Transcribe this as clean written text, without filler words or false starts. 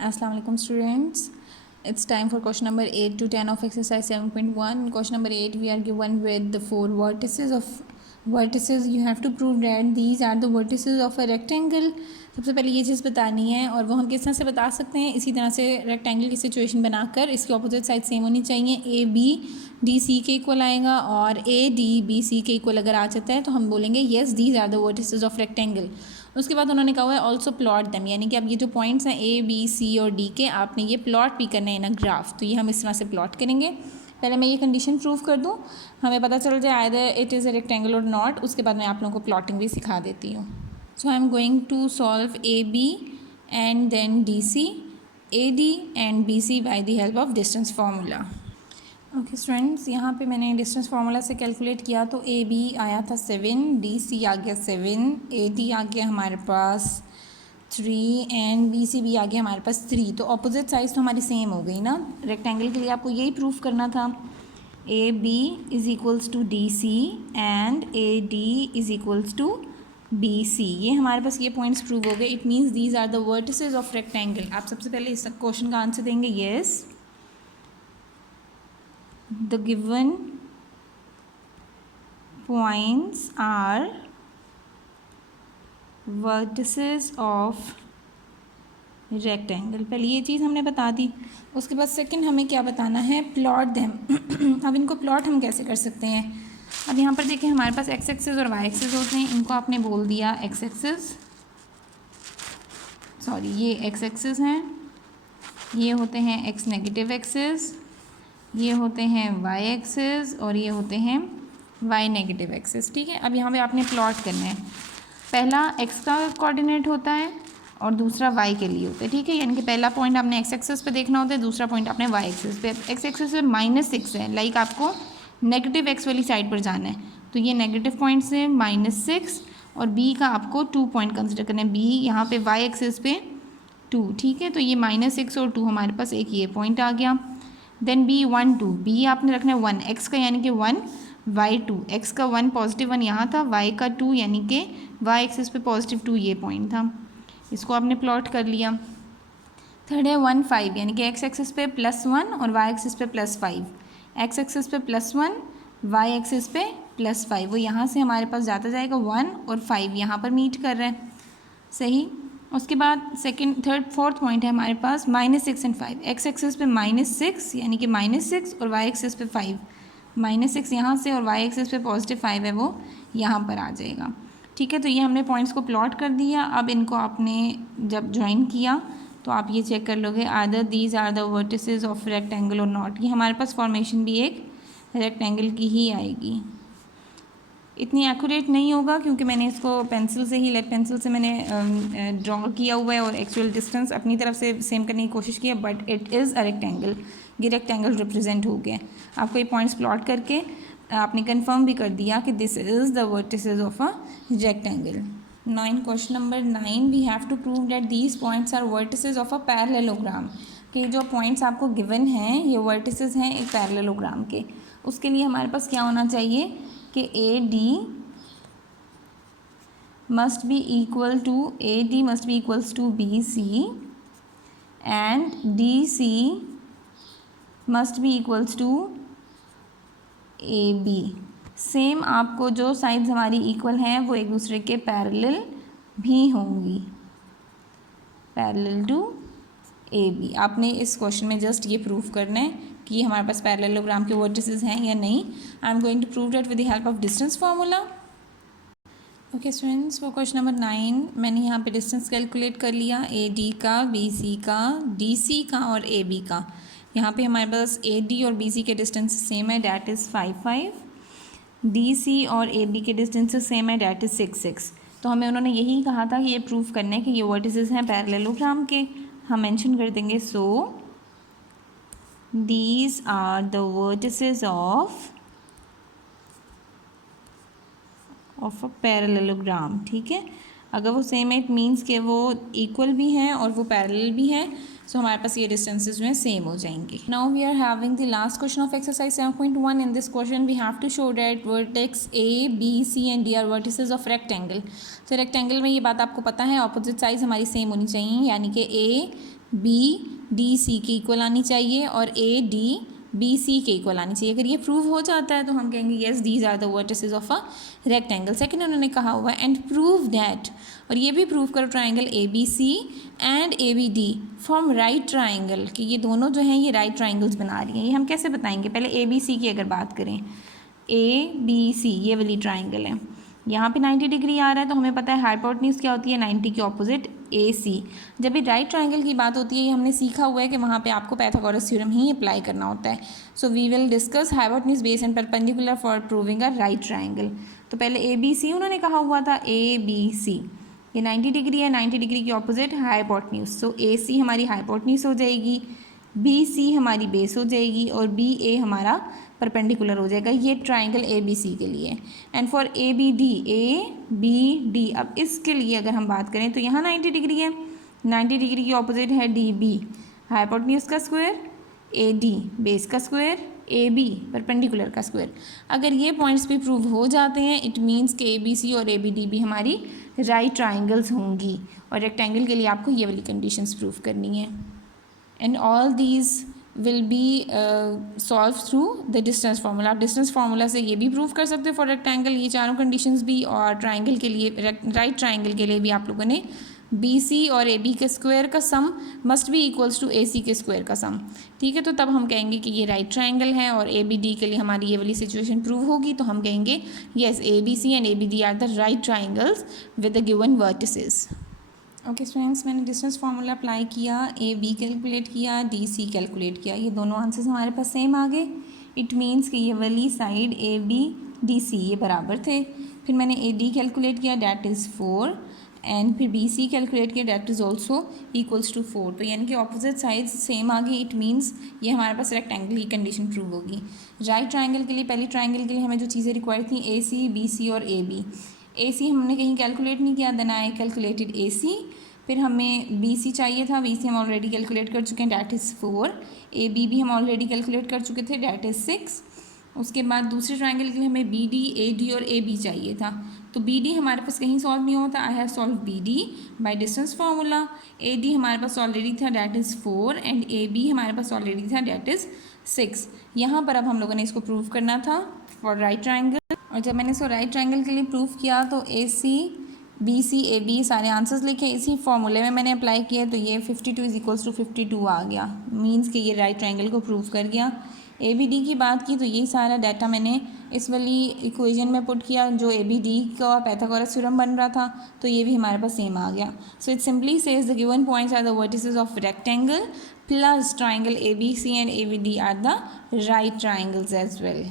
Assalamu alaikum students. It's time for question number 8 to 10 of exercise 7.1. Question number 8 we are given with the four vertices. You have to prove that these are the vertices of a rectangle. सबसे पहले ये चीज़ बतानी है और वो हम किस तरह से बता सकते हैं, इसी तरह से रेक्टेंगल की सिचुएशन बनाकर इसकी ऑपोजिट साइड सेम होनी चाहिए. ए बी डी सी के इक्वल आएगा और ए डी बी सी के इक्वल अगर आ जाता है तो हम बोलेंगे yes these are the vertices of rectangle. उसके बाद उन्होंने कहा हुआ है ऑल्सो प्लॉट देम, यानी कि अब ये जो पॉइंट्स हैं ए बी सी और डी के आपने ये प्लॉट भी करने हैं ना ग्राफ. तो ये हम इस तरह से प्लॉट करेंगे. पहले मैं ये कंडीशन प्रूव कर दूँ, हमें पता चल जाए either it is a rectangle और नॉट. उसके बाद मैं आप लोगों को प्लॉटिंग भी सिखा देती हूँ. So I am going to solve A B and then D C, A D and B C by the help of distance formula. Okay students, यहाँ पे मैंने डिस्टेंस फार्मूला से कैलकुलेट किया तो ए बी आया था 7, डी सी आ गया 7, A D आ गया हमारे पास 3 एंड बी सी भी आ गया हमारे पास 3. तो अपोजिट साइज तो हमारी सेम हो गई ना. रेक्टेंगल के लिए आपको यही प्रूफ करना था. A B is equals to D C and A D is equals to B C. ये हमारे पास ये पॉइंट्स प्रूव हो गए. It means these are the vertices of rectangle. आप सबसे पहले इस क्वेश्चन का आंसर देंगे yes. The given points are vertices of rectangle. पहले ये चीज़ हमने बता दी. उसके बाद सेकंड हमें क्या बताना है, प्लॉट देम. अब इनको प्लॉट हम कैसे कर सकते हैं. अब यहाँ पर देखिए हमारे पास एक्स एक्सिस और वाई एक्सिस होते हैं. इनको आपने बोल दिया एक्स एक्सिस, सॉरी ये एक्स एक्सिस हैं, ये होते हैं एक्स नेगेटिव एक्सिस, ये होते हैं वाई एक्सिस और ये होते हैं वाई नेगेटिव एक्सिस. ठीक है. अब यहाँ पे आपने प्लॉट करना है. पहला एक्स का कोऑर्डिनेट होता है और दूसरा वाई के लिए होता है. ठीक है. यानी कि पहला पॉइंट आपने एक्स एक्सिस पे देखना होता है, दूसरा पॉइंट आपने वाई एक्सिस पे. एक्स एक्सिस पे -6 है, लाइक आपको नेगेटिव एक्स वाली साइड पर जाना है. तो ये नेगेटिव पॉइंट से -6 और बी का आपको 2 पॉइंट कंसिडर करना है. बी यहाँ पे वाई एक्सिस पे 2. ठीक है. तो ये -6 और 2 हमारे पास एक ये पॉइंट आ गया. देन बी 1 2, बी आपने रखना है 1, एक्स का यानी कि 1, वाई 2, एक्स का 1 पॉजिटिव 1 यहाँ था, वाई का 2 यानी कि वाई एक्सिस पे +2 ये पॉइंट था. इसको आपने प्लॉट कर लिया. थर्ड है 1 5, यानी कि एक्स एक्सिस पे +1 और वाई एक्सिस पे +5. एक्स एक्सिस पे +1, वाई एक्सिस पे +5. वो यहाँ से हमारे पास जाता जाएगा 1 और 5 यहाँ पर मीट कर रहा है. सही. उसके बाद सेकंड थर्ड फोर्थ पॉइंट है हमारे पास -6 एंड 5. एक्स एक्सिस पे -6 यानी कि -6 और वाई एक्सिस पे 5. -6 यहाँ से और वाई एक्सिस पे +5 है, वो यहाँ पर आ जाएगा. ठीक है. तो ये हमने पॉइंट्स को प्लॉट कर दिया. अब इनको आपने जब ज्वाइन किया तो आप ये चेक कर लोगे whether these are the vertices of rectangle और नॉट. ये हमारे पास फॉर्मेशन भी एक रेक्टेंगल की ही आएगी. इतनी एक्यूरेट नहीं होगा क्योंकि मैंने इसको पेंसिल से ही, लेड पेंसिल से मैंने ड्रॉ किया हुआ है और एक्चुअल डिस्टेंस अपनी तरफ से सेम करने की कोशिश की है. But it is a rectangle. ये रेक्टेंगल रिप्रेजेंट हो गया. आपको ये पॉइंट्स प्लॉट करके आपने कंफर्म भी कर दिया कि this is the vertices of a rectangle. Now in question number 9 we have to prove that these points are vertices of a parallelogram. कि जो पॉइंट्स आपको गिवन हैं ये वर्टिसेस हैं एक पैरेललोग्राम के. उसके लिए हमारे पास क्या होना चाहिए कि A D must be equal to AD must be equals to BC and DC must be equals to AB. Same आपको जो साइड्स हमारी इक्वल हैं वो एक दूसरे के पैरेलल भी होंगी, पैरेलल टू AB. आपने इस क्वेश्चन में जस्ट ये प्रूफ करना है कि ये हमारे पास पैरेललोग्राम के वर्टिसेस हैं या नहीं. I am going to prove that with the help of distance formula. Okay students, for question number 9 मैंने यहाँ पे डिस्टेंस कैलकुलेट कर लिया. ए डी का, बी सी का, डी सी का और ए बी का. यहाँ पे हमारे पास ए डी और बी सी के डिस्टेंस सेम है, डैट इज़ 5 5. डी सी और ए बी के डिस्टेंस सेम है, डैट इज़ 6 6. तो हमें उन्होंने यही कहा था कि ये प्रूफ करना है कि ये वर्टिसेस हैं पैरेललोग्राम के. हम मेंशन कर देंगे so these are the vertices of a parallelogram. ठीक है. अगर वो सेम है इट मीन्स कि वो इक्वल भी हैं और वो पैरेलल भी हैं. सो हमारे पास ये डिस्टेंसेस जो हैं सेम हो जाएंगे. Now we are having the last question of exercise 7.1. In this question we have to show that vertex A B C and D are vertices of rectangle. तो रेक्टेंगल में ये बात आपको पता है, ऑपोजिट साइड्स हमारी सेम होनी चाहिए, यानी कि ए BDC के इक्वल आनी चाहिए और ADBC के इक्वल आनी चाहिए। अगर ये प्रूव हो जाता है तो हम कहेंगे yes these are the vertices of a rectangle. Second उन्होंने कहा हुआ है एंड प्रूव दैट, और ये भी प्रूव करो triangle ABC and ABD form right triangle, कि ये दोनों जो हैं ये राइट ट्राइंगल्स बना रही हैं। ये हम कैसे बताएंगे? पहले ABC की अगर बात करें, ABC ये वाली ट्राइंगल है, यहाँ पे 90 डिग्री आ रहा है तो हमें पता है हाइपोटेन्यूज क्या होती है, 90 की ऑपोजिट AC। जब भी राइट ट्राइंगल की बात होती है ये हमने सीखा हुआ है कि वहाँ पे आपको पाइथागोरस थ्योरम ही अप्लाई करना होता है। So we will discuss hypotenuse base and perpendicular for proving a right triangle. तो पहले ABC उन्होंने कहा हुआ था, ABC ये 90 डिग्री है, 90 डिग्री की ऑपोजिट हाइपोटेन्यूज, सो AC हमारी हाइपोटेन्यूज हो जाएगी, BC हमारी बेस हो जाएगी और BA हमारा परपेंडिकुलर हो जाएगा। ये ट्राइंगल ABC के लिए। एंड फॉर ABD, अब इसके लिए अगर हम बात करें तो यहाँ 90 डिग्री है, 90 डिग्री की ऑपोजिट है DB हाइपोटेन्यूज का स्क्वायर, AD बेस का स्क्वायर, AB परपेंडिकुलर का स्क्वायर। अगर ये पॉइंट्स भी प्रूव हो जाते हैं इट मीन्स कि ABC और ABD भी हमारी राइट ट्राइंगल्स होंगी, और रेक्टेंगल के लिए आपको ये वाली कंडीशंस प्रूव करनी है। And all these will be solve through the distance formula. आप डिस्टेंस फार्मूला से ये भी प्रूव कर सकते हो फॉर रेक्टेंगल, ये चारों कंडीशंस भी, और ट्राइंगल के लिए, राइट ट्राइंगल के लिए भी आप लोगों ने BC और AB के स्क्वायर का sum must be equals to AC के स्क्वायर का सम। ठीक है, तो तब हम कहेंगे कि ये राइट ट्राइंगल है और ABD के लिए हमारी ये वाली सिचुएशन प्रूव होगी, तो हम कहेंगे yes ABC and ABD are the right triangles with the given vertices. Okay students, मैंने डिस्टेंस फार्मूला अप्लाई किया, AB कैलकुलेट किया, DC कैलकुलेट किया, ये दोनों आंसर्स हमारे पास सेम आ गए। इट मीन्स कि ये वाली साइड ABDC ये बराबर थे। फिर मैंने AD कैलकुलेट किया, डैट इज़ 4, एंड फिर BC कैलकुलेट किया, that is also equals to 4। तो यानी कि ऑपोजिट साइड्स सेम आ गई। इट मीन्स ये हमारे पास रेक्टेंगल की कंडीशन प्रूव होगी। राइट ट्राइंगल के लिए, पहली ट्राइंगल के लिए हमें जो चीज़ें रिक्वायर्ड थी AC, BC और AB। AC हमने कहीं कैलकुलेट नहीं किया, देन आई कैलकुलेटेड AC। फिर हमें BC चाहिए था, BC हम ऑलरेडी कैलकुलेट कर चुके हैं, डैट इज़ 4। AB भी हम ऑलरेडी कैलकुलेट कर चुके थे, डैट इज़ 6। उसके बाद दूसरे ट्राइंगल के लिए हमें BD, AD और AB चाहिए था, तो BD हमारे पास कहीं सॉल्व नहीं होता, I have solve BD by distance formula. AD हमारे पास ऑलरेडी था, डैट इज़ 4, एंड AB हमारे पास ऑलरेडी था, डैट इज़ 6। यहाँ पर अब हम लोगों ने इसको प्रूव करना था फॉर राइट ट्राइंगल, और जब मैंने इसको राइट ट्राइंगल के लिए प्रूव किया तो AC, BC, AB सारे आंसर्स लिखे, इसी फॉर्मूले में मैंने अप्लाई किया, तो ये 52 इज इक्वल्स टू 52 आ गया, मीन्स कि ये राइट ट्राइंगल को प्रूव कर गया। ABD की बात की तो यही सारा डाटा मैंने इस वाली इक्वेशन में पुट किया जो ABD का पाइथागोरस थ्योरम बन रहा था, तो ये भी हमारे पास सेम आ गया। So it simply says the given points are the vertices of rectangle plus triangle ABC and ABD are the right triangles as well.